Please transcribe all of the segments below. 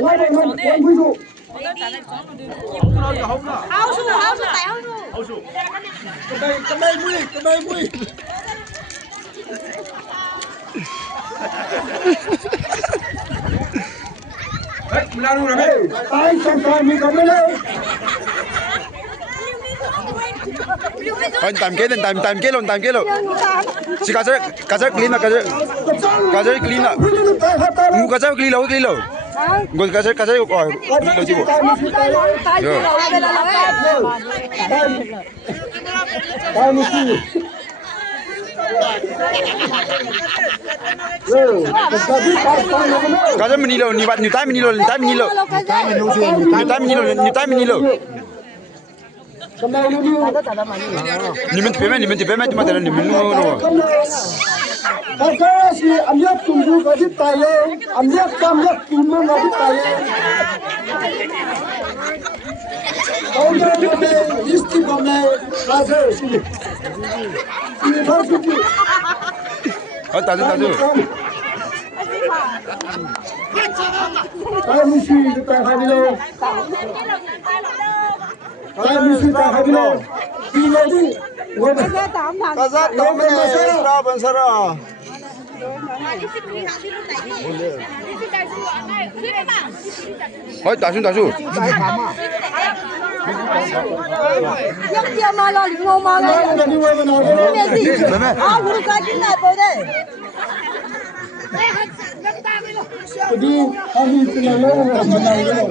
Ngoài đây mình ví dụ. Háo su tại háo su. Cái đây mũi. Đấy, mình làm luôn rồi mày. Tay trong mình còn đây. Thôi time kế luôn. Si gazer clean clean. Ngu gazer clean lo. Ngu gazer clean lo chứ bộ. Gazer menilo, ni time menilo. Nimen payment cuma telan nimen no. Kalau si amyak tunggu kasi tayo, amyak kimo kasi tayo. Kalau kami listi kami kasi sini. Ini pasti. Oh tahu. Kalau misi kita habilo. Kalau misi kita habilo. Ini di. Kazak tahu mana? Sera bensara. Thôi tahu. Nhấp chia mà lo liền ngô mà lo. Cái gì? Hủ cá chín này bồi đây. Jadi kami selalu mengenal.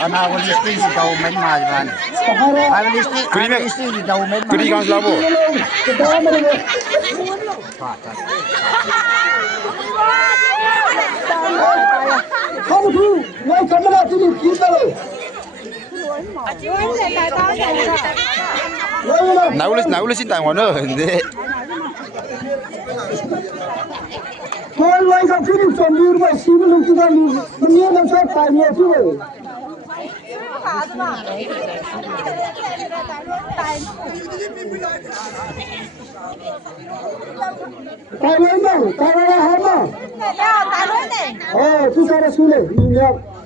Ana listi di tahu main macam mana? Listi di tahu main. Kiri kan selabo. Kamu tu, mau kamu nak sini kita lo. Naulis sin tai ngono. Kalau lagi kau sini sendiri, wah sini lu kita ni, ni macam tanya tu. Tanya apa? Oh, tu cara sulit. Ni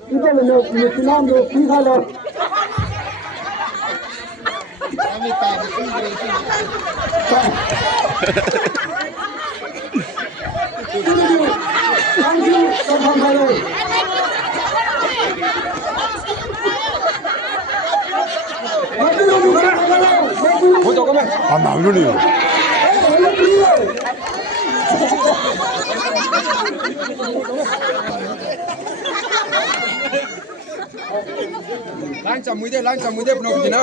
kita ni kita ni kita lo. Ah, malu ni. Lancam muide penuh begini.